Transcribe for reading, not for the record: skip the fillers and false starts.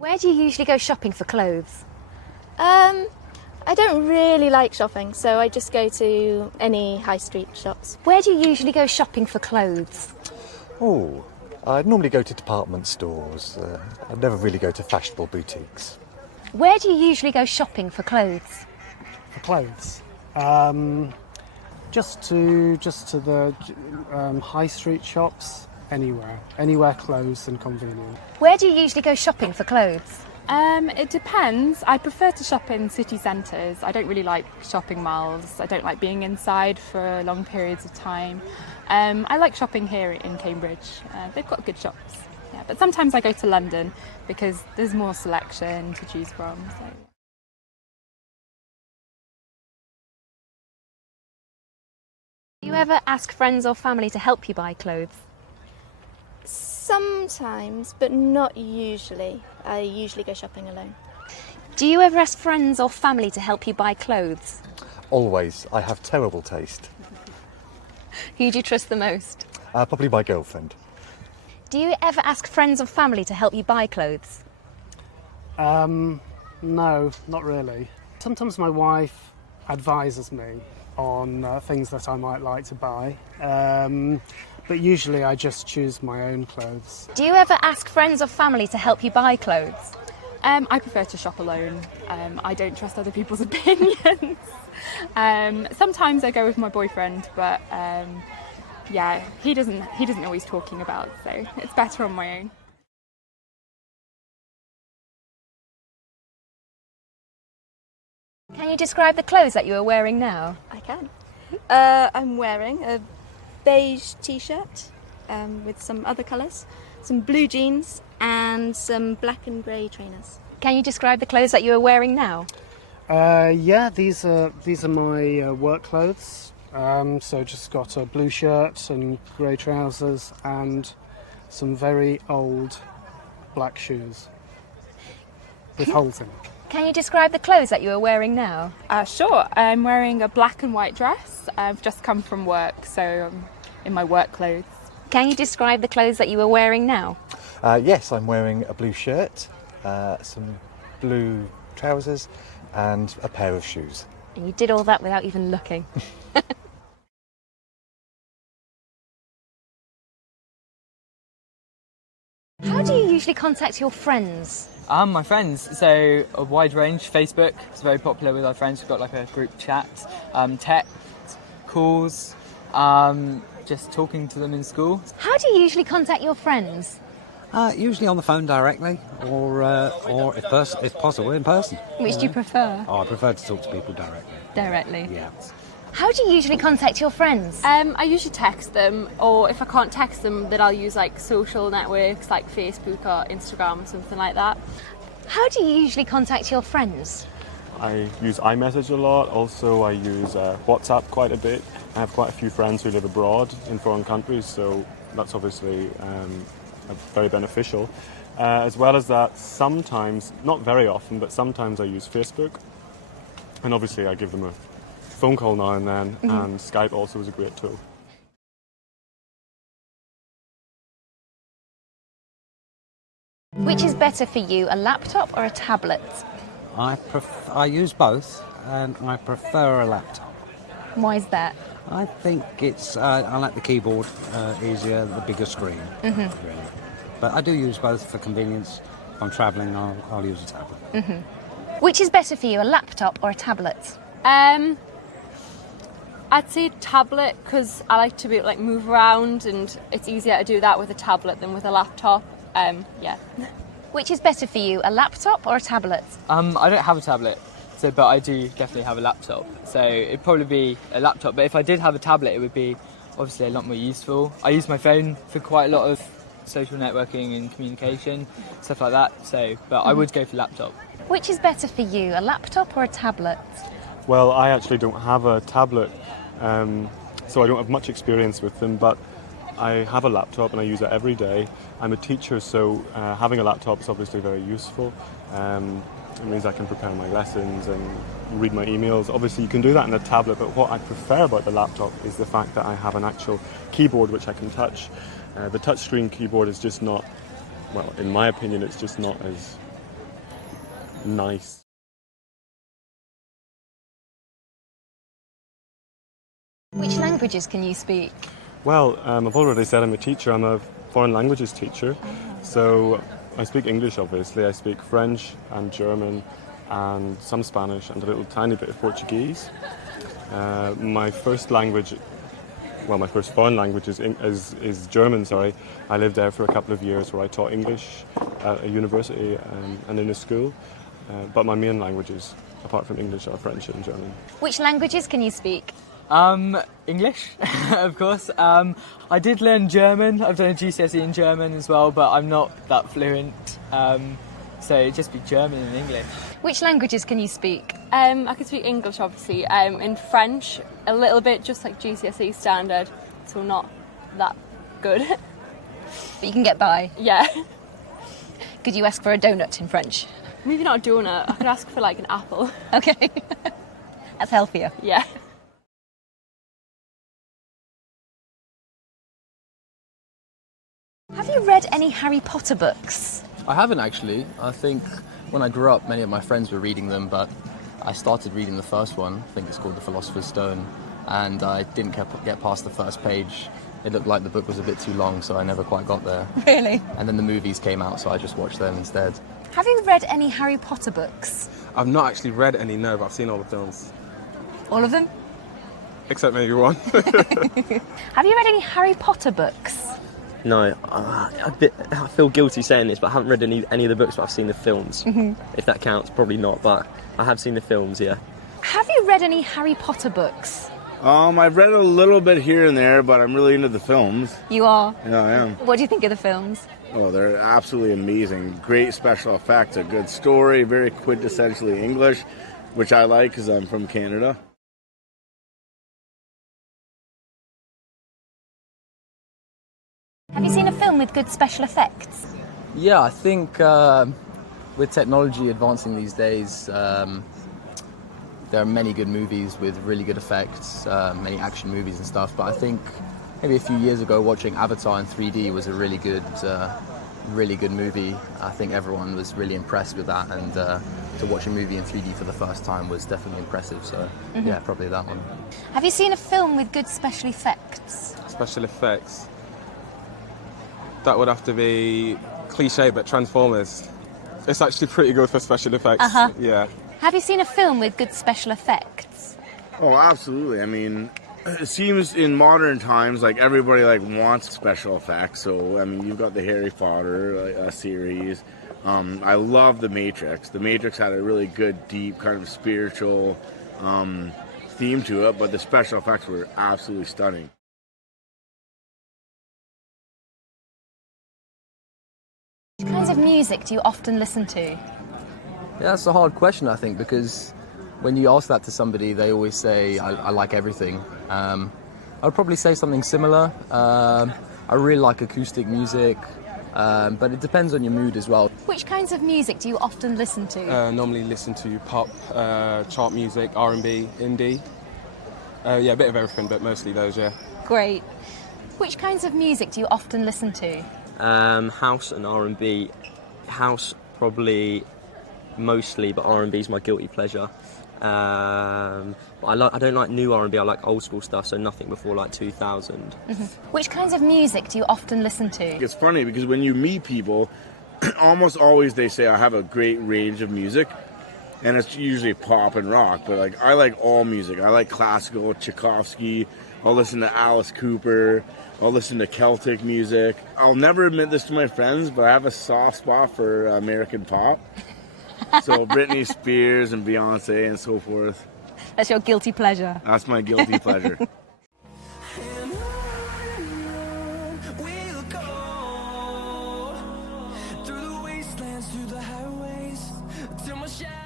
Where do you usually go shopping for clothes? I don't really like shopping, so I just go to any high street shops. Where do you usually go shopping for clothes? Oh, I'd normally go to department stores. I'd never really go to fashionable boutiques. Where do you usually go shopping for clothes? For clothes, just to the high street shops. Anywhere close and convenient. Where do you usually go shopping for clothes? It depends. I prefer to shop in city centres. I don't really like shopping malls. I don't like being inside for long periods of time. I like shopping here in Cambridge. They've got good shops. Yeah, but sometimes I go to London because there's more selection to choose from. So. Do you ever ask friends or family to help you buy clothes? Sometimes, but not usually. I usually go shopping alone. Do you ever ask friends or family to help you buy clothes? Always. I have terrible taste. Who do you trust the most? Probably my girlfriend. Do you ever ask friends or family to help you buy clothes? No, not really. Sometimes my wife advises me on things that I might like to buy. But usually I just choose my own clothes. Do you ever ask friends or family to help you buy clothes? I prefer to shop alone. I don't trust other people's opinions. Sometimes I go with my boyfriend, but yeah, he doesn't know what he's talking about, so it's better on my own. Can you describe the clothes that you are wearing now? I can. I'm wearing a beige t-shirt with some other colours, some blue jeans and some black and grey trainers. Can you describe the clothes that you are wearing now? Yeah, these are my work clothes. So just got a blue shirt and grey trousers and some very old black shoes with holes in them. Can you describe the clothes that you are wearing now? Sure, I'm wearing a black and white dress. I've just come from work, so I'm in my work clothes. Can you describe the clothes that you are wearing now? Yes, I'm wearing a blue shirt, some blue trousers and a pair of shoes. And you did all that without even looking. How do you usually contact your friends? My friends, so a wide range. Facebook is very popular with our friends. We've got like a group chat, text, calls, just talking to them in school. How do you usually contact your friends? Usually on the phone directly, or if possible, in person. Which do you prefer? Oh, I prefer to talk to people directly. Directly? Yeah. How do you usually contact your friends? I usually text them, or if I can't text them, then I'll use like social networks like Facebook or Instagram or something like that. How do you usually contact your friends? I use iMessage a lot. Also, I use WhatsApp quite a bit. I have quite a few friends who live abroad in foreign countries, so that's obviously very beneficial. As well as that, sometimes, not very often, but sometimes I use Facebook. And obviously I give them a phone call now and then, and Skype also is a great tool. Which is better for you, a laptop or a tablet? I use both, and I prefer a laptop. Why is that? I think I like the keyboard easier, the bigger screen. Really. But I do use both for convenience. If I'm travelling, I'll use a tablet. Which is better for you, a laptop or a tablet? I'd say tablet because I like to be like move around, and it's easier to do that with a tablet than with a laptop. Yeah. Which is better for you, a laptop or a tablet? I don't have a tablet, but I do definitely have a laptop. So it'd probably be a laptop. But if I did have a tablet, it would be obviously a lot more useful. I use my phone for quite a lot of social networking and communication, stuff like that. But I would go for laptop. Which is better for you, a laptop or a tablet? Well, I actually don't have a tablet, so I don't have much experience with them, but I have a laptop and I use it every day. I'm a teacher, so having a laptop is obviously very useful. It means I can prepare my lessons and read my emails. Obviously, you can do that in a tablet, but what I prefer about the laptop is the fact that I have an actual keyboard which I can touch. The touchscreen keyboard is just not, well, in my opinion, it's just not as nice. Which languages can you speak? Well, I've already said I'm a teacher. I'm a foreign languages teacher. So I speak English, obviously. I speak French and German and some Spanish and a little tiny bit of Portuguese. My first foreign language is German, sorry. I lived there for a couple of years where I taught English at a university and in a school. But my main languages, apart from English, are French and German. Which languages can you speak? English, of course. I did learn German. I've done a GCSE in German as well, but I'm not that fluent. So it'd just be German and English. Which languages can you speak? I can speak English, obviously. In French, a little bit, just like GCSE standard, so not that good. But you can get by. Yeah. Could you ask for a donut in French? Maybe not a donut. I could ask for like an apple. Okay. That's healthier. Yeah. Have you read any Harry Potter books? I haven't actually. I think when I grew up, many of my friends were reading them, but I started reading the first one. I think it's called The Philosopher's Stone, and I didn't get past the first page. It looked like the book was a bit too long, so I never quite got there. Really? And then the movies came out, so I just watched them instead. Have you read any Harry Potter books? I've not actually read any, no, but I've seen all the films. All of them? Except maybe one. Have you read any Harry Potter books? No, I feel guilty saying this, but I haven't read any of the books, but I've seen the films. If that counts, probably not, but I have seen the films, yeah. Have you read any Harry Potter books? I've read a little bit here and there, but I'm really into the films. You are? Yeah, I am. What do you think of the films? Oh, they're absolutely amazing. Great special effects, a good story, very quintessentially English, which I like because I'm from Canada. Have you seen a film with good special effects? Yeah, I think with technology advancing these days, there are many good movies with really good effects, many action movies and stuff, but I think maybe a few years ago watching Avatar in 3D was a really good movie. I think everyone was really impressed with that, and to watch a movie in 3D for the first time was definitely impressive, so yeah, probably that one. Have you seen a film with good special effects? Special effects. That would have to be cliche, but Transformers. It's actually pretty good for special effects. Yeah. Have you seen a film with good special effects? Oh, absolutely. I mean, it seems in modern times like everybody wants special effects. So I mean, you've got the Harry Potter series. I love The Matrix. The Matrix had a really good, deep, kind of spiritual theme to it, but the special effects were absolutely stunning. What kinds of music do you often listen to? Yeah, that's a hard question, I think, because when you ask that to somebody, they always say, I like everything. I would probably say something similar. I really like acoustic music, but it depends on your mood as well. Which kinds of music do you often listen to? Normally listen to pop, chart music, R&B, indie. Yeah, a bit of everything, but mostly those, yeah. Great. Which kinds of music do you often listen to? House and R&B. House probably mostly, but R&B is my guilty pleasure. I don't like new R&B. I like old school stuff, so nothing before 2000. Which kinds of music do you often listen to? It's funny because when you meet people, almost always they say I have a great range of music, and it's usually pop and rock. But I like all music. I like classical, Tchaikovsky. I'll listen to Alice Cooper. I'll listen to Celtic music. I'll never admit this to my friends, but I have a soft spot for American pop. So Britney Spears and Beyonce and so forth. That's your guilty pleasure. That's my guilty pleasure. Through the wastelands, through the highways, till my shadow